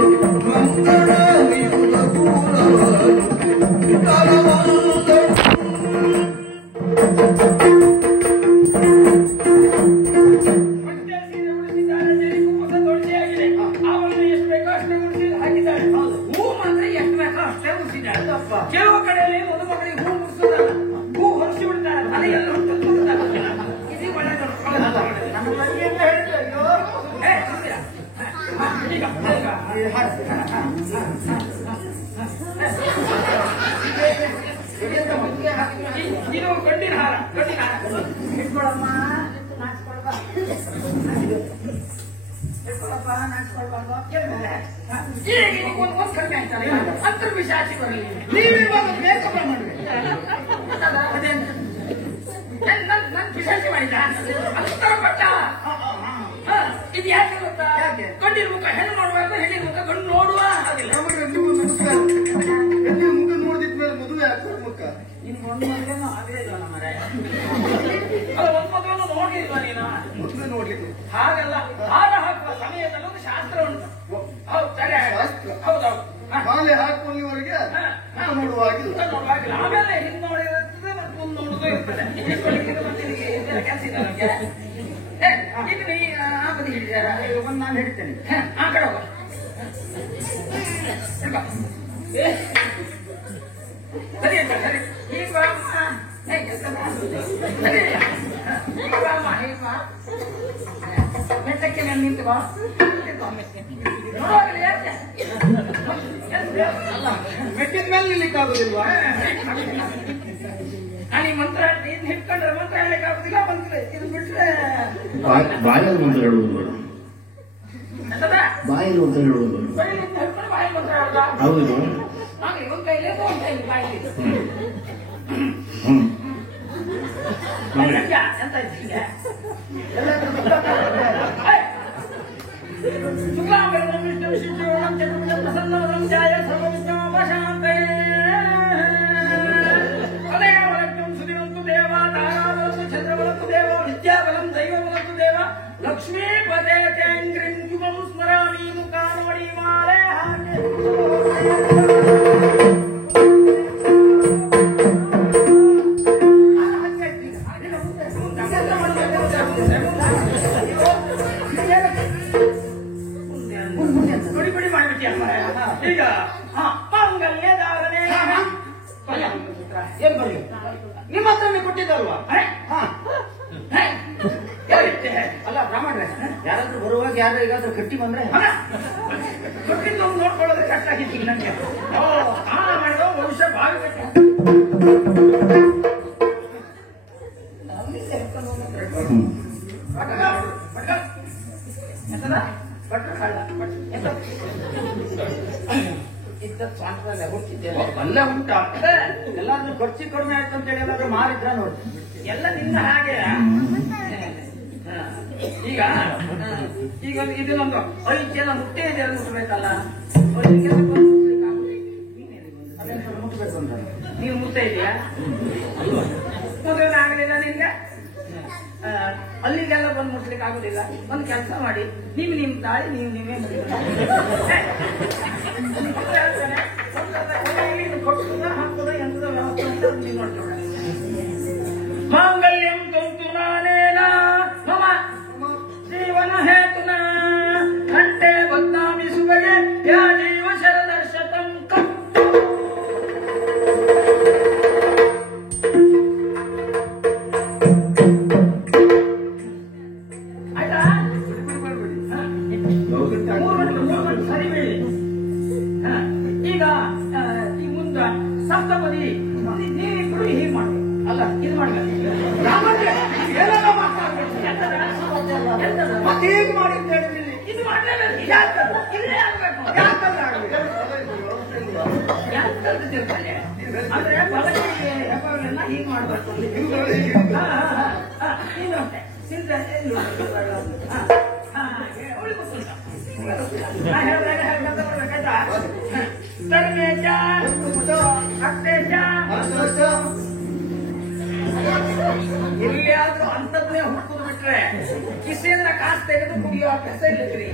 ಮಂಗಳ ನಿರುದ ಕೂಡವರು ಕೆಲವು ಕಡೆಯಲ್ಲಿ ಮದುಮಗಳಿಗೆ ಹೂ ಮುಡಿಸೋದಲ್ಲ, ಹೂ ಹೊರಿಸಿ ಬಿಡ್ತಾರೆ. ತಲೆಯಲ್ಲಿ ಇದು ಒಳ್ಳೆಯದು. ನನ್ನ ಮನೆಯಿಂದ ಹೇಳಿದ್ರು ಅಯ್ಯೋ ಇದು ಗಂಡಿನ ಹಾರ. ಗಂಡಿನ ಹಾರ ಇಟ್ಕೊಳಮ್ಮ. ಒಂದು ಕಡಿಮೆ ಆಗ್ತಾರೆ. ಅಂತರ್ವಿಷಾಚಿ ಬರಲಿ. ನೀವಿರುವಾಗ ಮೇಕಪ್ ಮಾಡ್ರಿ. ನನ್ನ ಪಿಶಾಚಿ ಮಾಡಿದ ಅಂತರ ಪಟ್ಟ. ಇದು ಯಾಕೆ ಗೊತ್ತಾ? ಗಂಡಿನ ಮುಖ ಹೆಣ್ಣು ನೋಡುವಾಗ ಹೆಣ್ಣಿನ ಮುಖ ಗಂಡು ನೋಡುವ ಹಾಗಿಲ್ಲ. ಮುಖ ನೋಡಿದ್ಮೇಲೆ ಮದುವೆ ಆಗ್ತದೆ ಮುಖ. ನಿನ್ ಒಂದು ಮದುವೆನೂ ಆಗಲೇ ಇಲ್ಲ ನಮ್ಮ ಮನೆ. ಅದು ಒಂದು ಮದುವೆನೂ ನೋಡಿ ನೋಡಿಲ್ವಾ ನೀನು? ಮೊದಲು ನೋಡ್ಲಿಕ್ಕೆ ಹಾಗಲ್ಲ, ಹಾರ ಹಾಕುವ ಸಮಯದಲ್ಲಿ ಒಂದು ಶಾಸ್ತ್ರ ಉಂಟು. ಹೌದು, ಸರಿ. ಹೌದೌದು. ಮಾಲೆ ಹಾಕುವವರೆಗೆ ನೋಡುವಾಗಿಲ್ಲ. ಆಮೇಲೆ ಹಿಂದೆ ನೋಡಿರ್ತದೆ ಮತ್ತು ಮುಂದೆ ನೋಡುದು ಇರ್ತದೆ. ಕೆಲಸ ಇಲ್ಲ ನಮಗೆ. ಇದು ನೀ ಆ ಬದಿ ಹಿಡಿದಾರ ಒಂದು ನಾನು ಹೇಳ್ತೇನೆ. ಆ ಕಡೆ ಹೋಗ. ಸರಿ ಅಂತ ಸರಿ. ಈಗ ಬಾ. ಸರಿ. ಈಗ ಬಾ ಅಮ್ಮ, ಈಗ ಬಾ. ಮೆಟ್ಟಕ್ಕೆ ಮೇಲೆ ನಿಂತು ಬಾ. ನೋಡುವಾಗಲೇ ಯಾಕೆ? ಮೆಟ್ಟಿದ ಮೇಲೆ ನಿಲ್ಲಿಕ್ಕೆ ಆಗುದಿಲ್ವಾ? ನಾನು ಈ ಮಂತ್ರ ಇದನ್ನ ಹಿಡ್ಕೊಂಡ್ರೆ ಮಂತ್ರ ಹೇಳಕ್ಕೆ ಆಗುದಿಲ್ಲ. ಮಂತ್ರ ಇದು ಬಿಟ್ರೆ ಬಾಯಲ್ಲಿ ಮಂತ್ರ ಹೇಳುವುದು ಎಂತದ? ಬಾಯಲ್ಲಿ ಮಂತ್ರ ಹೇಳುವುದು ಬೈಲಿಂದ ಹಿಡ್ಕೊಂಡು ಬಾಯಿ ಮಂತ್ರ ಹೇಳುದಾ? ಹೌದು. ಹಾಗೆ ಒಂದು ಕೈಲಿ ಒಂದು ಕೈಲಿ ಬಾಯಿಲಿ. ಎಂತ ಇದ್ದೀಗ? ಶುಕ್ಲಾಂಬರಂ ವಿಷ್ಣು ವಿಶಿಷ್ಟೋಣಂ ಚತುರ್ಭುಜಂ ಪ್ರಸನ್ನವದನಂ ಧ್ಯಾಯೇತ್ ಸರ್ವವಿಘ್ನೋಪಶಾಂತಯೇ. ತದೇವ ಲಕ್ಷ್ಮೀಂ ಸುಧಿವಂತು ದೇವ ತಾರಾವಲಂತು ಚಂದ್ರವಲಂತು ದೇವ ವಿದ್ಯಾಬಲಂ ದೈವವಲಂತು ದೇವ ಲಕ್ಷ್ಮೀಪದೇ ತೇಂಗ್ರಿಂ ಯುಗಂ ಸ್ಮರಾಮಿ ಮುಖಾನೋಡಿ ಮಾಲೆ ಹಾಗೆ. ಗುಡಿ ಮಾಡ್ಬಿಟ್ಟಿಯ ಈಗ ಮಾಂಗಲ್ಯ ಧಾರಣೆ. ಏನ್ ಬರ್ಲಿ? ನಿಮ್ಮ ಹತ್ರನೇ ಕೊಟ್ಟಿದ್ದಲ್ವಾ? ಅಲ್ಲ ಬ್ರಾಹ್ಮಣ್ರೆ, ಯಾರಾದ್ರೂ ಬರುವಾಗ ಯಾರು ಈಗಾದ್ರೂ ಕಟ್ಟಿ ಬಂದ್ರೆ ಕೊಟ್ಟಿದ್ದು ನೋಡ್ಕೊಳ್ಳೋದು ಕಷ್ಟ ಆಗಿತ್ತು ನನಗೆ. ಸ್ನಾನ ಮಾಡಿದ ಭವಿಷ್ಯ ಬಾವಿ ಕಟ್ಟ ಅಲ್ಲೇ ಉಂಟಾ? ಎಲ್ಲಾದ್ರೂ ಖರ್ಚು ಕಡಿಮೆ ಆಯ್ತು ಅಂತ ಹೇಳಿ ಎಲ್ಲಾದ್ರೂ ಮಾರಿದ್ರ ನೋಡಿ. ಎಲ್ಲ ನಿನ್ನ ಹಾಗೆ. ಈಗ ಈಗ ಇದನ್ನೊಂದು ಅಳಿಕೆಲ್ಲ ಮುಟ್ಟೆ ಇದೆ ಅದು ಮುಟ್ಟಬೇಕಲ್ಲ. ಮುಟ್ಬೇಕು ಅಂತ ನೀವು ಮುಟ್ಟ ಇದೆಯಾ? ಮದುವೆ ಆಗಲಿಲ್ಲ ನಿನ್ಗೆ? ಅಲ್ಲಿಗೆಲ್ಲ ಬಂದು ಮುಟ್ಲಿಕ್ಕೆ ಆಗುದಿಲ್ಲ. ಒಂದು ಕೆಲಸ ಮಾಡಿ, ನೀವು ನಿಮ್ ತಾಳಿ ನೀವೇ ಕೊಟ್ಟದ ಹಾಕುದ ಎಂತದ ವ್ಯವಸ್ಥೆ ಅಂತ ನೀವು ನೋಡ್ಕೊಳ್ಳ. ಮಾಂಗಲ್ಯಂ ತುಂತು ನಾನೇನ ಮಮ ಜೀವನ ಹೇತುನ ಕಂಠೆ ಬದ್ನಾಮಿ ಸುಬಗೆ ಯಾ ಜೀವ ಶರದರ್ಶತಂ ಕಂ. ಆಯ್ತಾ? ಸರಿ ಬೇಡಿ. ಈಗ ಈ ಮುಂದ ಸಪ್ತಪದಿ ನೀವಿಬ್ರು ಹೀಗೆ ಮಾಡ್ಬೇಕು. ಅಲ್ಲ ಇದು ಮಾಡ್ಬೇಕು. ಮತ್ತೆ ಹೇಗೆ ಮಾಡಿ ಅಂತ ಹೇಳಿದ್ರಿ? ಇದು ಮಾಡಲೇಬೇಕು. ಯಾಕಂದ್ರೆ ಇಲ್ಲೇ ಆಗ್ಬೇಕು. ಯಾಕಂದ್ರೆ ತಿಳ್ಕೊಳ್ಳಿ. ಅಂದ್ರೆ ಬಲಗೈ ಹೆಬ್ಬೆರಳನ್ನ ಹೀಗೆ ಮಾಡ್ಬೇಕು. ನೀನು ಅಷ್ಟೇ ಚಿಂತೆ ಎಲ್ಲಿಯಾದ್ರೂ ಅಂತದ್ದೇ ಹುಡುಕುದು ಬಿಟ್ರೆ ಕಿಸೆಯಿಂದ ಕಾಸು ತೆಗೆದು ಕುಡಿಯೋ ಕೆಲಸ ಇಲ್ಲದ್ರಿ.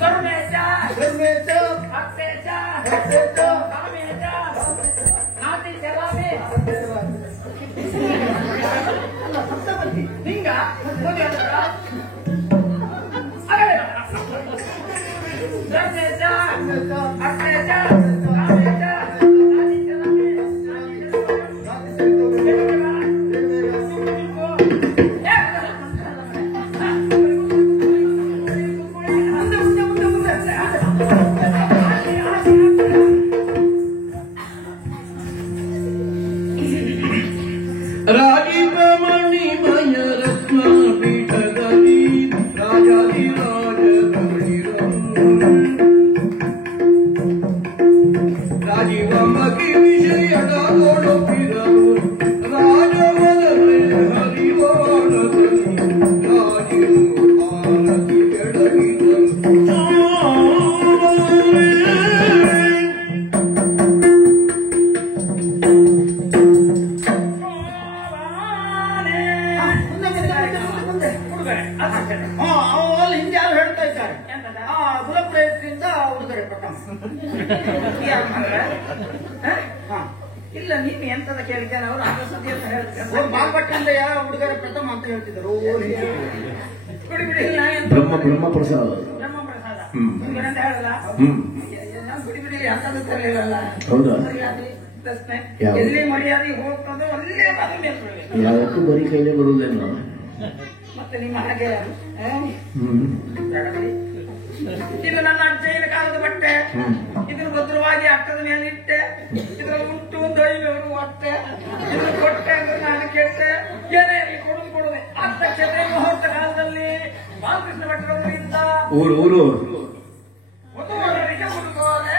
ಕರುಮೇಚ ಅತ್ತೇಚ ಕಾಮೇಚ ನಾಟಿ ಚಲಾಮೆ ಅಲ್ಲ ಸಪ್ತಪದಿ ನಿಂಗ ಮದುವೆ ಧರ್ಮೇಚ ಅತ್ತೇಚ ಕಾಮೇಚ ನಾಟಿ ಚಲಾಮೆ ರಾಜಿತಮಣಿಮಯ ರತ್ನ ಪೀಠದಲ್ಲಿ ರಾಜಾಧಿರಾಜ ಅಲ್ಲಿ ಹಿಂದೆ ಯಾರು ಹೇಳ್ತಾ ಇದ್ದಾರೆ ಎಂತದ? ಗುಲಪ್ರಯತ್ನದಿಂದ ಉಡುಗೊರೆ ಪ್ರಥಮ. ಯಾರು ಮಾರ್ರೆ? ಹ? ಹಾ, ಇಲ್ಲ ನೀನು ಎಂತದ ಕೇಳಿದ್ದೇನೆ ಅವರು ಅದ ಸುದ್ದಿ ಅಂತ ಹೇಳ್ತಾರೆ. ಬಾಲ್ಭಟ್ಟಿಂದ ಯಾರು ಉಡುಗೊರೆ ಪ್ರಥಮ ಅಂತ ಹೇಳ್ತಿದ್ದಾರೆ. ಬಿಡಿ ಬಿಡಿ ಇಲ್ಲ ಎಂತ ಬ್ರಹ್ಮ ಪ್ರಸಾದ. ಬ್ರಹ್ಮ ಪ್ರಸಾದ ಹ್ಮ್. ನಿಮ್ಗೇನಂತ ಹೇಳಲ್ಲ ಹ್ಮ್. ನಾನು ಬಿಡಿ ಬಿಡಿ ಅಂತದ್ದು ತರಲಿಲ್ಲಲ್ಲ. ಹೌದಾ? ಮರ್ಯಾದೆ ಪ್ರಶ್ನೆ ಯಾವುದು? ಎಲ್ಲಿ ಮರ್ಯಾದೆ ಹೋಗ್ತದೆ ಅಲ್ಲೇ ಬಂದು ನಿಲ್ಕೊಳ್ಳಿ. ಯಾವತ್ತೂ ಬರೀ ಕೈಲೇ ಬರುವುದೇನು. ಮತ್ತೆ ನಿಮ್ಮ ಹಾಗೆ ಹ್ಮ್. ಬೇಡ ಬಿಡಿ. ಇದು ನನ್ನ ಅಜ್ಜಯ್ಯನ ಕಾಲದ ಬಟ್ಟೆ. ಇದನ್ನು ಭದ್ರವಾಗಿ ಅಟ್ಟದ ಮೇಲೆ ಇಟ್ಟೆ. ಇದ್ರ ಉಂಟು ಒಂದು 500 ಅಟ್ಟೆ. ಇದನ್ನು ಕೊಟ್ಟೆ ಅಂದ್ರೆ ನಾನು ಕೆಟ್ಟೆ. ಏನೇ ಕೊಡುದೆ ಅರ್ಥಕ್ಷತೆ ಮುಹೂರ್ತ ಕಾಲದಲ್ಲಿ ಬಾಲಕೃಷ್ಣ ಭಟ್ರವರಿಂದ ಊರು ವಧುವರರಿಗೆ ಉಡುಗೊರೆ.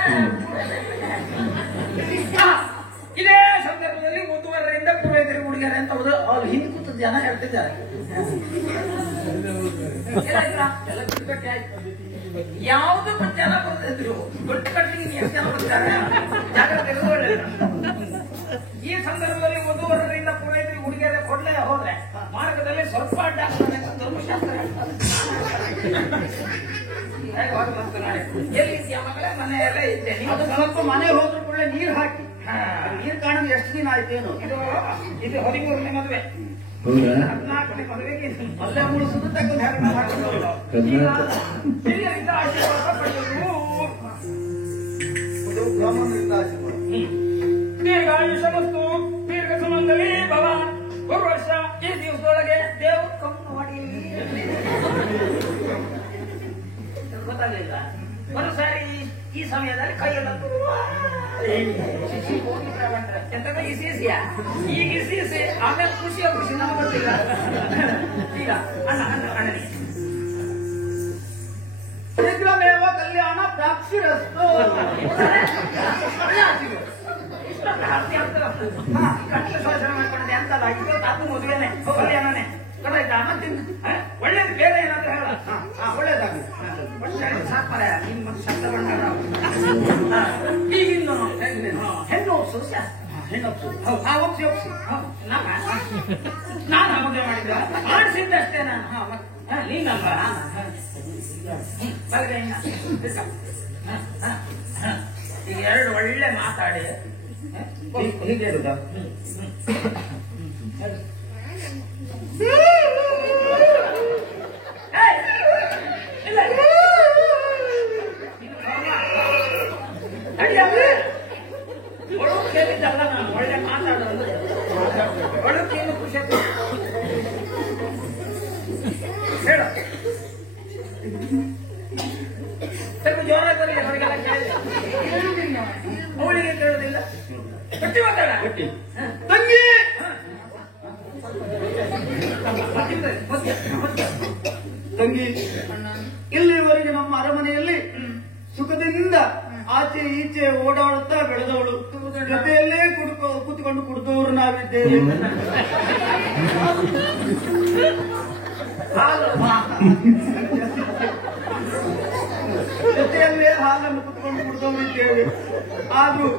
ಇದೇ ಸಂದರ್ಭದಲ್ಲಿ ವಧುವರರಿಂದ ಪುರೋಹಿತರಿಗೆ ಉಡುಗೊರೆ ಅಂತ ಹೌದು ಅವ್ರು ಹಿಂದೆ ಕೂತ ಜನ ಹೇಳ್ತಿದ್ದಾರೆ. ಎಲ್ಲ ಬಿಟ್ಟುಕಟ್ಟೆ ಆಯ್ತು. ಯಾವುದಕ್ಕೂ ಜನ ಬರ್ತಿದ್ರು ದೊಡ್ಡ ಕಟ್ಟಿಗೆ ಎಷ್ಟು ಜನ ಬರ್ತಾರೆ ಜಾಗ್ರತೆ ಇರೋದು. ಈ ಸಂದರ್ಭದಲ್ಲಿ ವಧುವರರಿಂದ ಪುರೋಹಿತರಿಗೆ ಉಡುಗೊರೆ ಕೊಡ್ಲೇ ಹೋದ್ರೆ ಮಾರ್ಗದಲ್ಲಿ ಸ್ವಲ್ಪ ಅಡ್ಡ ಧರ್ಮಶಾಸ್ತ್ರ ಎಲ್ಲಿದ್ಯಾ ಮಗಳೇ? ಮನೆಯಲ್ಲೇ ಇದ್ದೆ. ಅದು ಸ್ವಲ್ಪ ಮನೆ ಹೋದ್ರು ಕೂಡಲೇ ನೀರು ಹಾಕಿ. ನೀರು ಕಾಣೋದು ಎಷ್ಟು ದಿನ ಆಯ್ತೇನು? ಇದು 13ನೇ ಮದುವೆ, ಹೌದಾ? 14ನೇ ಮದುವೆಗೆ ಅಲ್ಲೇ ಮುಳಿಸುದು ತೆಗೆದು ಹೆರಣ ಹಾಕಿದ್ರು. ಹಿರಿಯರಿಂದ ಆಶೀರ್ವಾದ ಪಡೆಯುವುದು. ಇದು ಬ್ರಾಹ್ಮಣರಿಂದ ಆಶೀರ್ವಾದ. ದೀರ್ಘಾಯುಷ ಮತ್ತು ದೀರ್ಘ ಸುಮಂಗಲಿ ಭವ. ಒಂದು ವರ್ಷ ಈ ದಿವಸದೊಳಗೆ ದೇವರು ಕಮ್ಮು ಮಾಡಿ ಗೊತ್ತಾಗಲಿಲ್ಲ. ಒಂದು ಸಾರಿ ಈ ಸಮಯದಲ್ಲಿ ಕೈಯೆಲ್ಲ ಶಿಶಿ ಹೋಗಿದ್ರೆ ಬಂದ್ರೆ ಎಂತದ ಇಸಿಸಿಯ ಈಗ ಇಸಿಸಿ ಆಮೇಲೆ ಖುಷಿಯ ಖುಷಿ ನಮಗೆ ಗೊತ್ತಿಲ್ಲ. ಈಗ ಅಣ್ಣನಿಗೆ ಶೀಘ್ರಮೇವ ಕಲ್ಯಾಣ ಪ್ರಾಪ್ತಿರಸ್ತು. ಕಟ್ಲ ಶೋಷಣೆ ಮಾಡ್ಕೊಂಡಿದ್ದೆ ಅಂತಲ್ಲ. ಇದು ಅದು ಮದುವೆನೆ ಕಲ್ಯಾಣನೆ ಗೊತ್ತಾಯ್ತಾ? ಮತ್ತೆ ಒಳ್ಳೇದು ಬೇರೆ ಏನಾದ್ರು ಹೇಳ. ಒಳ್ಳೇದಾಗಿ ಸಾಕ್ಮರ ನಿಮ್ಮ ಶಬ್ದ ಬಂದ ಈಗಿನ್ನು ಹೆಣ್ಣು ಒಪ್ಸು ಹೆಣ್ಣೊಪ್ಸು. ಒಪ್ಸಿ ಒಪ್ಸಿ ನಾನು ಮದುವೆ ಮಾಡಿದ್ದ ಮಾಡಿಸಿದ್ದಷ್ಟೇ ನಾನು. ನೀನಲ್ಲ ಈಗ ಎರಡು ಒಳ್ಳೆ ಮಾತಾಡಿ ಹೀಗೆ ಇರುದಾ? ಒಳಗೆ ಕೇಳಿದ್ದಲ್ಲ ನಾನು ಒಳ್ಳೆ ಮಾತಾಡೋದು. ಒಳಗೇನು ಖುಷಿ ಹೇಳು. ಸ್ವಲ್ಪ ಜೋರಾಗಿ ಬರಲಿ. ಅವರಿಗೆಲ್ಲ ಕೇಳಿದೆ ಅವಳಿಗೆ ಕೇಳೋದಿಲ್ಲ. ಗಟ್ಟಿ ಮಾತಾಡ. ತಂಗಿ ತಂಗಿ, ಇಲ್ಲಿವರೆಗೆ ನಮ್ಮ ಅರಮನೆಯಲ್ಲಿ ಸುಖದಿಂದ ಆಚೆ ಈಚೆ ಓಡಾಡುತ್ತಾ ಬೆಳೆದವಳು. ಜೊತೆಯಲ್ಲೇ ಕೂತ್ಕೊಂಡು ಕುಡಿದವರು ನಾವಿದ್ದೇವೆ. ಜೊತೆಯಲ್ಲೇ ಹಾಲನ್ನು ಕುತ್ಕೊಂಡು ಕುಡಿದವರಿದ್ದೇವೆ. ಆದ್ರೂ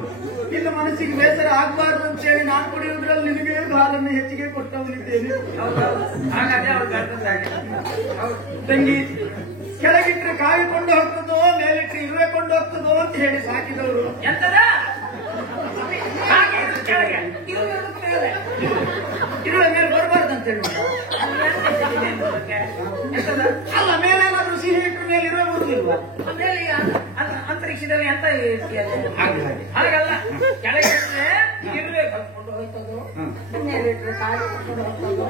ಇನ್ನು ಮನಸ್ಸಿಗೆ ಬೇಸರ ಆಗಬಾರ್ದು ಅಂತ ಹೇಳಿ ನಾನು ಕುಡಿಯುವುದ್ರಲ್ಲಿ ನಿಮಗೆ ಹಾಲನ್ನು ಹೆಚ್ಚಿಗೆ ಕೊಟ್ಟವನಿದ್ದೇನೆ. ಹಾಗಾಗಿ ಅವ್ರು ಗರ್ಭಿಣಿಯಾಗಿ ತಂಗಿ, ಕೆಳಗಿಟ್ರೆ ಕಾಯಿಕೊಂಡು ಹೋಗ್ತದೋ ಮೇಲಿಟ್ರೆ ಇರುವೆ ಕೊಂಡು ಹೋಗ್ತದೋ ಅಂತ ಹೇಳಿ ಸಾಕಿದವರು. ಎಂತದ ಹಾಗೆ ಕೆಳಗೆ ಇರುವುದಕ್ಕೆ ಮೇಲೆ ಇರುವೆ ಮೇಲೆ ಬರಬಾರ್ದು ಅಂತ ಹೇಳಿ. ಎಂತದ ಅಲ್ಲ, ಮೇಲೇನಾದ್ರೂ ಸಿಹಿ ಇಟ್ಟರೆ ಮೇಲೆ ಇರುವೆ ಬರುದಿಲ್ವಾ? ಮೇಲೆ ಈಗ ಅಂತರಿಕ್ಷದಲ್ಲಿ ಎಂತ ಹಾಗೆ ಹಾಗಲ್ಲ. ಕೆಳಗೆ ಇರುವೆ ಕಲ್ಕೊಂಡು ಹೋಯ್ತದು, ಮೇಲೆ ಇಟ್ಟರೆ ಕಾಯಿ ಕಲ್ಕೊಂಡು ಹೋಗ್ತದು.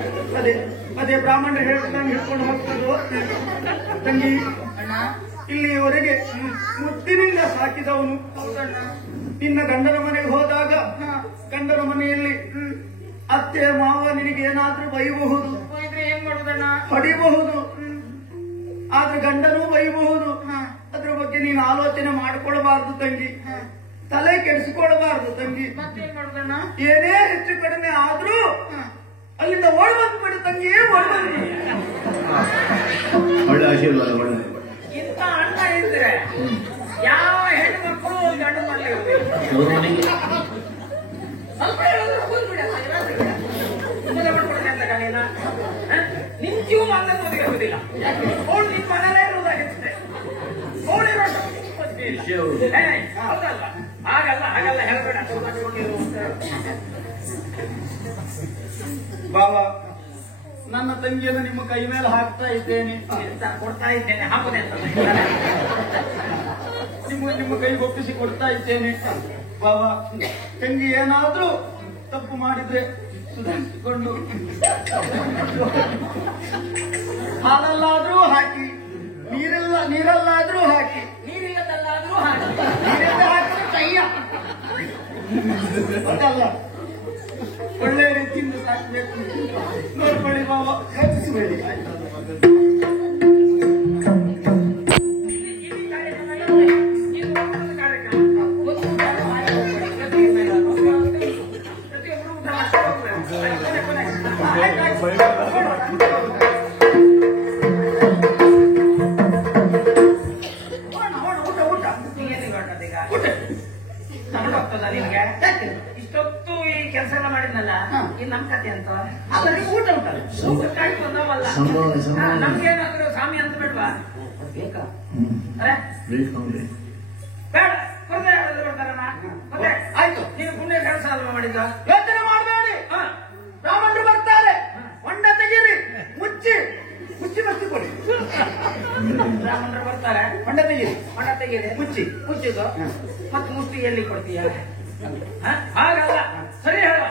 ಅದೇ ಬ್ರಾಹ್ಮಣರು ಹೇಳ್ಕೊಂಡು ಹಿಡ್ಕೊಂಡು ಹೋಗ್ತದೋ. ತಂಗಿ, ಇಲ್ಲಿಯವರೆಗೆ ಮುದ್ದಿನಿಂದ ಸಾಕಿದವನು. ನಿನ್ನ ಗಂಡನ ಮನೆಗೆ ಹೋದಾಗ ಗಂಡನ ಮನೆಯಲ್ಲಿ ಅತ್ತೆ ಮಾವ ನಿನಗೆ ಏನಾದ್ರೂ ಬೈಯಬಹುದು, ಹೋಗಿದ್ರೆ ಏನ್ ಮಾಡುದಣ್ಣ? ಹೊಡಿಬಹುದು. ಆದ್ರೆ ಗಂಡನೂ ಬೈಯಬಹುದು. ಅದ್ರ ಬಗ್ಗೆ ನೀನು ಆಲೋಚನೆ ಮಾಡಿಕೊಳ್ಳಬಾರ್ದು ತಂಗಿ. ತಲೆ ಕೆಡಿಸಿಕೊಳ್ಳಬಾರ್ದು ತಂಗಿ. ಮತ್ತೇನ್ ಮಾಡುದಣ್ಣ? ಏನೇ ಹೆಚ್ಚು ಕಡಿಮೆ ಆದ್ರೂ ಅಲ್ಲಿಂದ ಓಡ್ ಬಂದ್ಬಿಡು ತಂಗಿ, ಓಡ್ ಬಂದ್ಬಿಡು. ಒಳ್ಳೆ ಆಶೀರ್ವಾದ. ಒಳ್ಳೆ ಇಂಥ ಅಣ್ಣ ಇದ್ರೆ ಯಾವ ಹೆಣ್ಣು ಮಕ್ಕಳು ಗಂಡು ಮಕ್ಕಳು ಸ್ವಲ್ಪ ಹೇಳಿದ್ರು ಹೋಗ್ಬಿಡ ಮದುವೆ ಮಾಡ್ಕೊಡ್ತೀನಿ ಅಂತ ನೀನ ನಿನ್ ಜೀವ ಮಾತ್ರ ಮದುವೆ ಆಗುದಿಲ್ಲ. ಇಲ್ಲ. ವಿಷಯ ಹೌದು. ಹೌದಲ್ಲ, ಹಾಗಲ್ಲ ಹೇಳಬೇಡ. ಬಾಬಾ, ನನ್ನ ತಂಗಿಯನ್ನು ನಿಮ್ಮ ಕೈ ಮೇಲೆ ಹಾಕ್ತಾ ಇದ್ದೇನೆ, ಕೊಡ್ತಾ ಇದ್ದೇನೆ, ಹಾಕೋದೆ ಅಂತ ನಿಮ್ಮ ಕೈ ಒಪ್ಪಿಸಿ ಕೊಡ್ತಾ ಇದ್ದೇನೆ. ಬಾಬಾ, ತಂಗಿ ಏನಾದ್ರೂ ತಪ್ಪು ಮಾಡಿದ್ರೆ ಸುಧಾರಿಸಿಕೊಂಡು ಹಾಲಲ್ಲಾದ್ರೂ ಹಾಕಿ, ನೀರಲ್ಲಾದ್ರೂ ಹಾಕಿ, ನೀರಿಲ್ಲದಲ್ಲಾದ್ರೂ ಹಾಕಿ, ನೀರೆಲ್ಲ ಹಾಕಿದ್ರೆ ಕೈಯ ಅದಲ್ಲ, ಒಳ್ಳೆ ರೀತಿಯಿಂದ ಸಾಕಬೇಕು. ನೋಡ್ಕೊಳ್ಳಿ ಬಾಬಾ, ಖರ್ಚಿಸಬೇಡಿ. ಇಷ್ಟೊತ್ತು ಈ ಕೆಲಸ ಎಲ್ಲ ಮಾಡಿದ್ನಲ್ಲ, ಈ ನಮ್ ಕತೆ ಅಂತ ಊಟ ಉಂಟಲ್ಲ, ಬಂದವಲ್ಲ. ನಮ್ಗೇನಾದ್ರು ಸ್ವಾಮಿ ಅಂತ ಬೇಡವಾ? ಬೇಕಾ? ಬೇಡ, ಕೊರತೆ ಬರ್ತಾರಮ್ಮ. ಮತ್ತೆ ಆಯ್ತು, ನೀನು ಪುಣ್ಯ ಕೆಲಸ ಅಲ್ವಾ ಮಾಡಿದ್ದ? ಯೋಚನೆ ಮಾಡಬೇಡಿ. ಬ್ರಾಹ್ಮಣರು ಬರ್ತಾರೆ, ಹೊಂಡ ತೆಗೀರಿ, ಮುಚ್ಚಿ ಕೊಡಿ. ಬ್ರಾಹ್ಮಣರು ಬರ್ತಾರೆ, ಹೊಂಡ ತೆಗೀರಿ, ಮುಚ್ಚಿದ್ದು ಮತ್ತೆ ಮುಷ್ಟಿ ಎಲ್ಲಿ ಕೊಡ್ತೀಯ? ಹಾಗಲ್ಲ, ಸರಿ ಹೇಳ.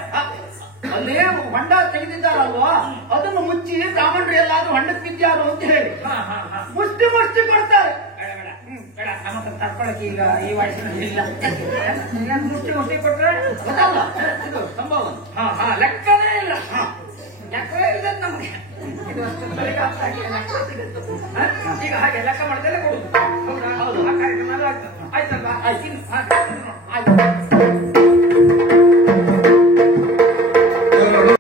ಅಲ್ಲೇ ಹೊಂಡ ತೆಗೆದಿದ್ದಾರಲ್ವಾ, ಅದನ್ನು ಮುಚ್ಚಿ ಬ್ರಾಹ್ಮಣರು ಎಲ್ಲಾದ್ರೂ ಹೊಂಡಕ್ಕೆ ಬಿದ್ದಾರು ಅಂತ ಹೇಳಿ ಮುಷ್ಟಿ ಕೊಡ್ತಾರೆ. ಬೇಡ, ನಮ್ಮ ಹತ್ರ ತಡ್ಕೊಳಕ್ಕೆ ಈಗ ಈ ವಯಸ್ಸಿನಲ್ಲಿ ಇಲ್ಲ. ಮುಷ್ಟಿ ಕೊಟ್ರೆ ಗೊತ್ತಲ್ಲ, ಇದು ಸಂಭವ. ಲೆಕ್ಕನೇ ಇಲ್ಲ. ಲೆಕ್ಕವೇ ಇಲ್ಲ ನಮ್ಗೆ. ಇದು ಅಷ್ಟು ಸರಿಗೆ ಅರ್ಥ ಆಗಿಲ್ಲ. ಈಗ ಹಾಗೆ ಲೆಕ್ಕ ಮಾಡ್ದಲ್ಲೇ ಕೊಡುದು. ಹೌದಾ? ಆ ಕಾರ್ಯಕ್ರಮ ಆಗ್ತದೆ. ಆಯ್ತಲ್ವಾ? ಆಯ್ತು.